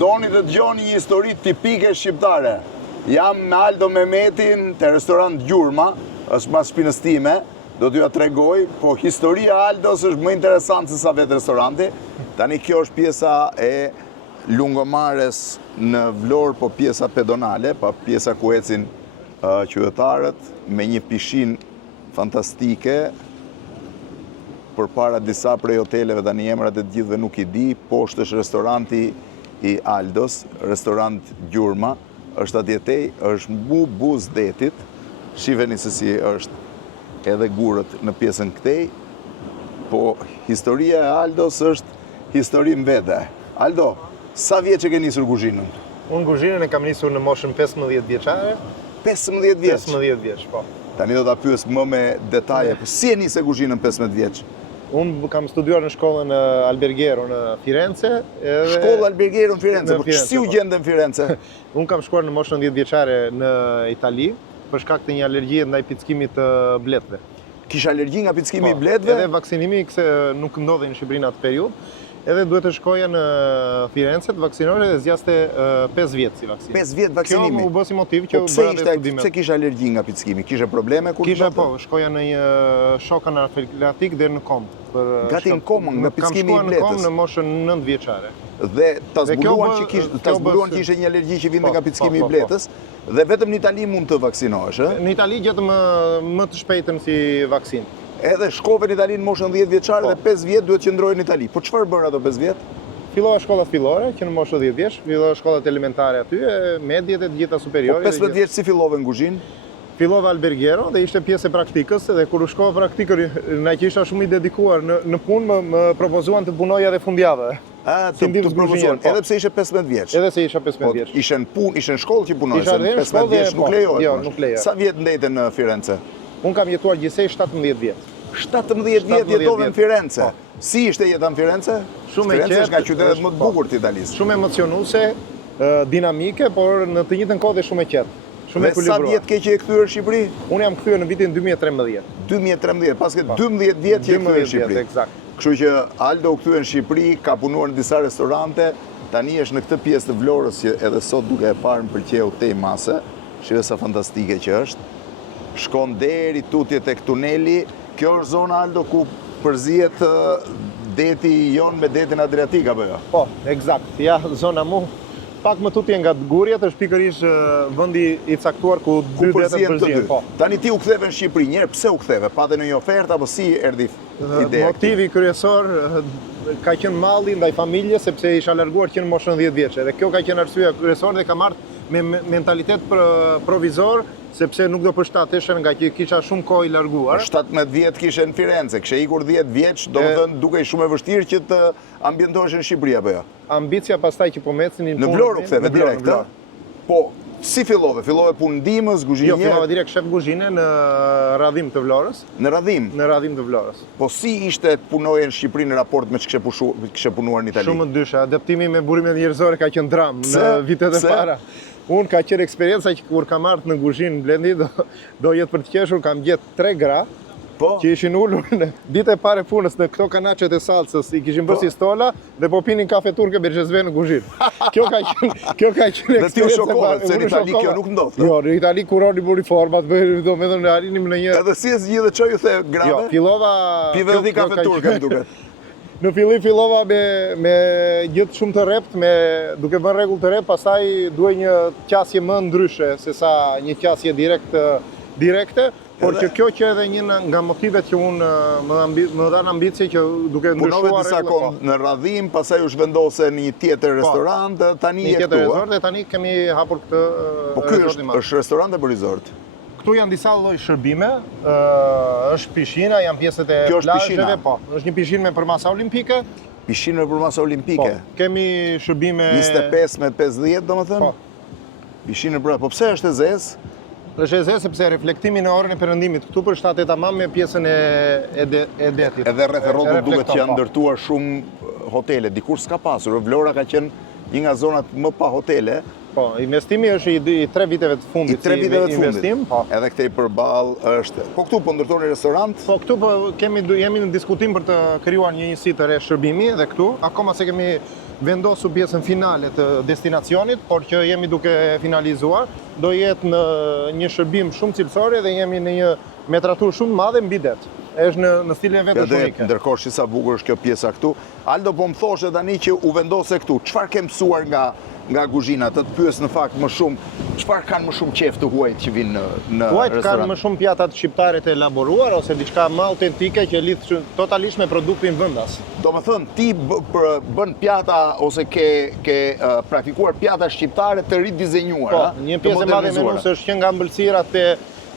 Doni të dëgjoni një histori tipike shqiptare. Jam me Aldo Mehmetin te restorant Gjurma, është mas shpinës time, do t'ju ja tregoj, po historia e Aldos është më interesante se sa vetë restoranti. Tani kjo është pjesa e lungomares në Vlorë, po pjesa pedonale, pa pjesa ku ecin qytetarët, me një pishin fantastike, përpara disa prej hoteleve, tani emrat e të gjithëve nuk i di, poshtë është restoranti i Aldos, restorant Gjurma, është atjetej, është mbu buz detit, shifeni se si është edhe gurët në pjesën këtej, po historia e Aldos është histori në vete. Aldo, sa vjeç e ke nisur kuzhinën? Unë kuzhinën e kam nisur në moshën 15 vjeçare. 15 vjeç? 15 vjeç, po. Tani do ta pyes më me detaje, po si e nise kuzhinën 15 vjeç? Unë kam studiuar në shkollën Alberghero në Firenze. Shkolla Alberghero në Firenze, po si u gjende në Firenze? Unë kam shkuar në moshën 10 vjeçare në Itali, për shkak të një alergjie ndaj pickimit të bletëve. Kisha alergji nga pickimi i bletëve? Edhe vaksinimi se nuk ndodhi në Shqipëri në atë periudhë. Edhe duhet të shkoja në Firenze të vaksinohej dhe zgjaste 5 vjet si vaksinë. 5 vjet vaksinimi. Kjo më bë si motiv që u bëra studime. Pse kisha alergji nga pickimi? Kishe probleme kur? Kisha po, shkoja në një shok anafilaktik deri në kom. Gati në kom nga pickimi i bletës. Kam shkuar në kom në moshën 9 vjeçare. Dhe ta zbuluan që ishe një alergji që vinte nga pickimi i bletës, dhe vetëm në Itali mund të vaksinohesh, ë? Në Itali gjetëm më të shpejtën si vaksinë. Edhe shkove në Itali në moshën 10 vjeçare dhe 5 vjet duhet qëndroj në Itali. Po çfarë bërë ato 5 vjet? Fillova shkollat fillore, që në moshën 10 vjeç, fillova shkollat elementare aty, medjet e të gjitha superiore. Po 15 vjeç si fillove në kuzhinë? Fillova Alberghero dhe ishte pjesë e praktikës, dhe kur u shkova praktikër, na që isha shumë i dedikuar në punë, më propozuan të punoja edhe fundjavë. Të propozuan, edhe pse ishe 15 vjeç? Edhe se isha 15 vjeç. Ishe në shkollë që punoj, se 15 vjeç nuk lejohet. Jo, nuk lejohet. Sa vjet ndete në Firenze? Unë kam jetuar gjithsej 17 vjet. 17 vjet jetove në Firenze. Si ishte jeta në Firenze? Shumë e qetë. Firenze është nga qytetet më të bukur të Italisë. Shumë emocionuese, dinamike, por në të njëjtën kohë dhe shumë e qetë. Dhe sa vjet ke që e kthyer në Shqipëri? Unë jam kthyer në vitin 2013. 2013, paske 12 vjet që e kthyer në Shqipëri. Eksakt. Kështu që Aldo u kthyer në Shqipëri, ka punuar në disa restorante, tani është në këtë pjesë të Vlorës që edhe sot duke e parë më pëlqeu tej mase, shihë sa fantastike që është. Shkon deri tutje tek tuneli. Kjo është zona, Aldo, ku përzihet deti jon me detin Adriatik, apo jo? Po, eksakt. Ja, zona mu pak më tutje nga Gurjet, është pikërisht vendi i caktuar ku dy detet përzihen. Po. Tani ti u ktheve në Shqipëri, njerë pse u ktheve? Pate në një ofertë apo si erdhi ideja? Motivi kryesor ka qenë malli ndaj familjes, sepse isha larguar që në moshën 10 vjeçe. Dhe kjo ka qenë arsyeja kryesore dhe kam ardhur me mentalitet provizor, sepse nuk do përshtateshen nga që kisha shumë kohë i larguar. 17 vjet kishe në Firenze, kishe ikur 10 vjeç, domethënë duke shumë e vështirë që të ambientohesh në Shqipëri apo jo? Ambicia pastaj që po mecnin në Vlorë u ktheve direkt, po si fillove? Fillove punë ndihmës, kuzhinjer? Jo, fillova direkt shef kuzhine në radhim të Vlorës. Në radhim? Në radhim të Vlorës. Po si ishte të punoje në Shqipëri në raport me që kishe punuar në Itali? Shumë ndryshe, adaptimi me burimet njerëzore ka qenë dram në vitet e para. Unë ka qenë eksperienca që kur kam ardhur në kuzhinë Blendi, do jetë për të qeshur, kam gjetë 3 gra që ishin ullur në ditë e pare punës në këto kanaqet e salsës, i kishin bërë si stola dhe po pinin kafe turke bergjezve në kuzhinë. Kjo ka qenë dhe ti u shokove, se në Itali kjo nuk ndodhë? Jo, në Itali kuroni uniformat, do me dhe në arinim në një... Edhe si e zgjidhe që ju the grave? Jo, fillova... Pive dhe kafe turke, më duket. Në fillim fillova me gjithë shumë të rept, duke bën rregull të rep, pastaj duhej një qasje më ndryshe se sa një qasje direkte, por që kjo që edhe një nga motivet që unë më dhanë ambicie që duke ndryshuar punove disa kohë në radhim, pastaj u zhvendose në një tjetër restorant, tani je këtu. Një tjetër resort dhe tani kemi hapur këtë po ky është restorant apo resort? Këtu janë disa lloj shërbime, është pishina, janë pjesët e plazheve, po. Është një pishinë me përmasa olimpike. Pishinë me përmasa olimpike? Po. Kemi shërbime 25 me 50, domethënë? Po. Pishinë po pse është e zezë? Është e zezë sepse reflektimi në orën e perëndimit këtu përshtatet tamam me pjesën e detit. Edhe rreth rrotullt duket që janë ndërtuar shumë hotele, dikur s'ka pasur. Vlora ka qenë një nga zonat më pa hotele. Po, investimi është i 3 viteve të fundit. I 3 viteve të investim, fundit. Edhe këtej përballë është. Po këtu po ndërtoni restorant? Po këtu po jemi në diskutim për të krijuar një njësi të re shërbimi edhe këtu. Akoma se kemi vendosu pjesën finale të destinacionit, por që jemi duke finalizuar, do jetë në një shërbim shumë cilësor dhe jemi në një metraturë shumë madhe mbi det. Është në stilin vetë shunike. Ndërkohë që sa bukur është kjo pjesa këtu. Aldo, po më thoshe tani që u vendose këtu, çfarë ke mësuar nga kuzhina, të pyes në fakt më shumë, çfarë kanë më shumë qejf të huajt që vinë në Huajt restorant? kanë më shumë pjatat shqiptare të elaboruar ose diçka më autentike që lidh totalisht me produktin vendas. Do më thënë, ti bën pjata ose ke praktikuar pjata shqiptare të ridizenjuara, Po, një pjesë e madhe e menus është që nga mbëlsirat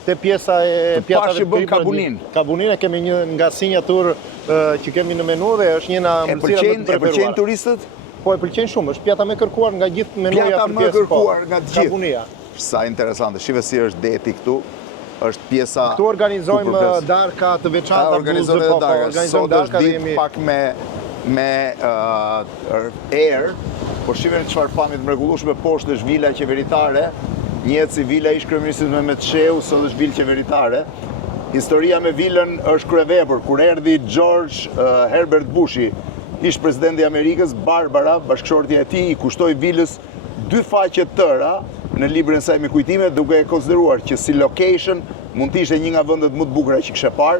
te pjesa e pjatave që bën kabunin. Kabunin e kemi një nga sinjatur që kemi në menu dhe është një nga mbëlsirat më të preferuara. E pëlqejnë turistët? Po, e pëlqejnë shumë, është pjata më kërkuar nga gjithë menuja Pjata për më pjesë. kërkuar nga të gjithë. Kabunia. Sa interesante. Shive si është deti këtu. Është pjesa. Këtu organizojmë darka të veçanta, organizojmë buzë, darka. Sot është ditë jemi pak me air, po shifeni çfarë pamje të mrekullueshme poshtë është vila qeveritare. Njehet si vila ish kryeministit Mehmet Shehu, sot është vilë qeveritare. Historia me vilën është kryevepër. Kur erdhi George Herbert Bushi, ish presidenti i Amerikës, Barbara, bashkëshortja e tij, i kushtoi vilës 2 faqe tëra në librin e saj me kujtime, duke e konsideruar që si location mund të ishte një nga vendet më të bukura që kishe parë,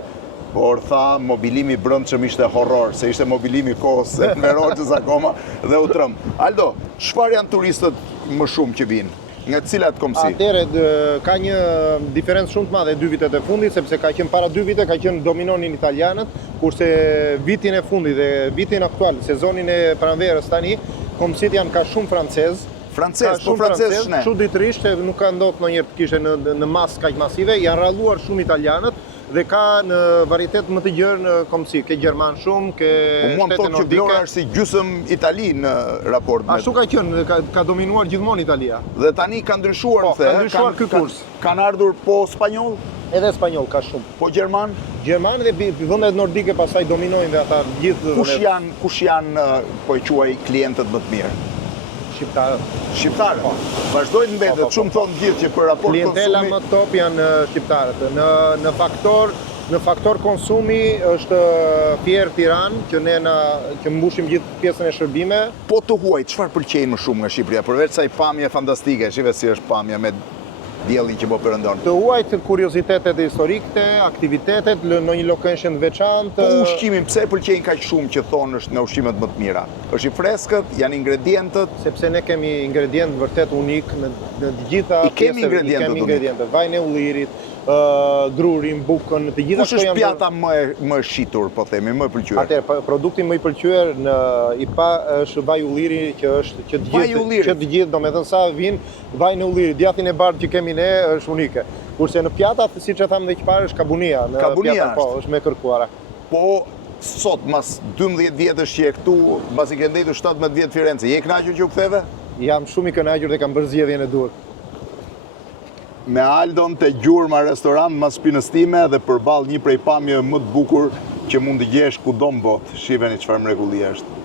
por tha mobilimi brendshëm ishte horror, se ishte mobilimi kohës me Roxhës akoma dhe u trëm. Aldo, çfarë janë turistët më shumë që vinë? Nga cilat komsi? Atëre, ka një diferencë shumë të madhe 2 vitet e fundit, sepse ka qenë para 2 vite, ka qenë dominonin italianët, kurse vitin e fundit dhe vitin aktual, sezonin e pranverës tani, komsit janë ka shumë francez. Po francez shne. Çuditërisht, nuk ka ndodhur ndonjëherë të kishte në masë kaq masive, janë ralluar shumë italianët dhe ka në varietet më të gjerë në komsi, ke gjerman shumë, ke mua më thonë që Vlora është si gjysëm Itali në raport me. Ashtu ka qenë, ka dominuar gjithmonë Italia. Dhe tani ka ndryshuar, ka ndryshuar ky kurs. Kanë ardhur po spanjoll? Edhe spanjoll ka shumë. Po gjerman? Gjerman dhe vendet nordike pastaj dominojnë dhe ata gjithë. Kush janë po e quaj klientët më të mirë? Shqiptarët. Shqiptarët? Vazhdojnë mbetet, shumë thonë gjithë që për raport konsumi. Klientela më top janë shqiptarët. Në faktor konsumi është Fier Tiranë, që mbushim gjithë pjesën e shërbime. Po të huaj, çfarë pëlqejnë më shumë nga Shqipëria, përveç saj pamje fantastike, shive si është pamja me diellin që po perëndon. Të huajt kuriozitetet historike, aktivitetet në një location veçantë. Po ushqimin, pse pëlqejnë kaq shumë që thonë është nga ushqimet më të mira? Është i freskët, janë ingredientët. Sepse ne kemi ingredient vërtet unik në të gjitha pjesët. Kemi ingredientët. Vajin e ullirit, drurin, bukën, të gjitha këto janë. Kush është pjata më e shitur, po themi, më e pëlqyer? Atëherë, produkti më i pëlqyer është vaj ulliri që është që të gjithë, domethënë sa vin vaj në ullirit, djathtin e bardhë që kemi ne është unike. Kurse në pjatat, siç e thamë më parë, është kabunia. Kabunia është me kërkuara. Po sot, mas 12 vjetësh që je këtu, mbasi ke ndëjtur 17 vjet Firenze, je i kënaqur që u ktheve? Jam shumë i kënaqur dhe kam bërë zgjedhjen e dur. Me Aldon te Gjurma restorant mas pinës time dhe përballë një prej pamjeve më të bukur që mund të gjesh kudo në botë. Shiheni çfarë mrekulli është.